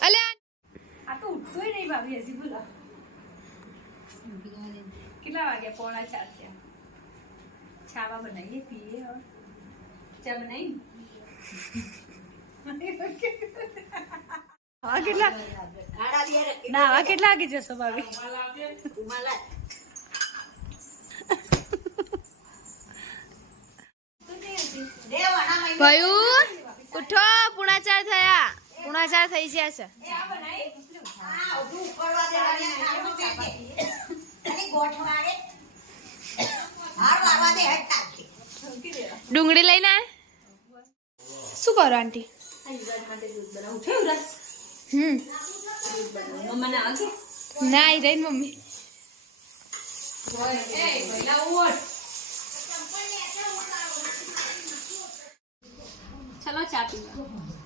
અલે આ- તો ઉઠતોય નહીં ભાભી હજી બોલો કેટલા વાગ્યા પોણા ચાર થયા છાવા બનાવીએ પીએ ચા બનાવી હા કેટલા ના હવે કેટલા વાગે જશો ભાભી ભયું પૂણા ચાર થઈ ગયા છે. ડુંગળી લઈને શું કરો આંટી? હમ. મને ના આવી રહી મમ્મી. ચલો ચા પીવા.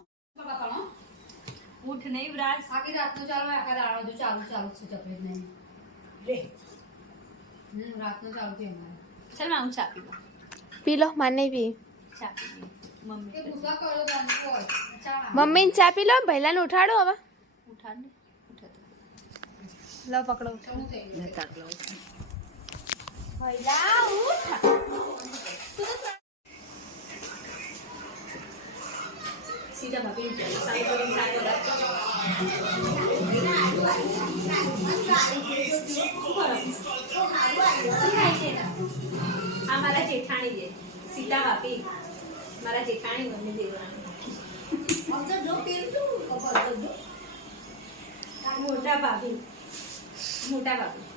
ઉઠ નહીં રાસ આખી રાતનું ચાલુ હોય, આખા દાડો જો ચાલુ ચાલુ છે તકલીફ નહીં હમ રાતનું ચાલુ છે અમારે ચાલ માં હું ચા પીવા પી લો માર નહીં પી ચા પીવી મમ્મી કે ગુસ્સા કરો તો આમ હોય. ચા મમ્મી ને ચા પી લો ભૈલા ને ઉઠાડો હવે ઉઠાડ ને ઉઠે તો લો પકડો શું થઈ ગયું? મેં તાક લઉં છું. ભૈલા ઉઠ સીધા ભાભી સાઈ કરી સાઈ કરી આ મારા જેઠાણી છે. સીતા બાપી. મારા જેઠાણી મને જો. મોટા ભાભી. મોટા ભાભી.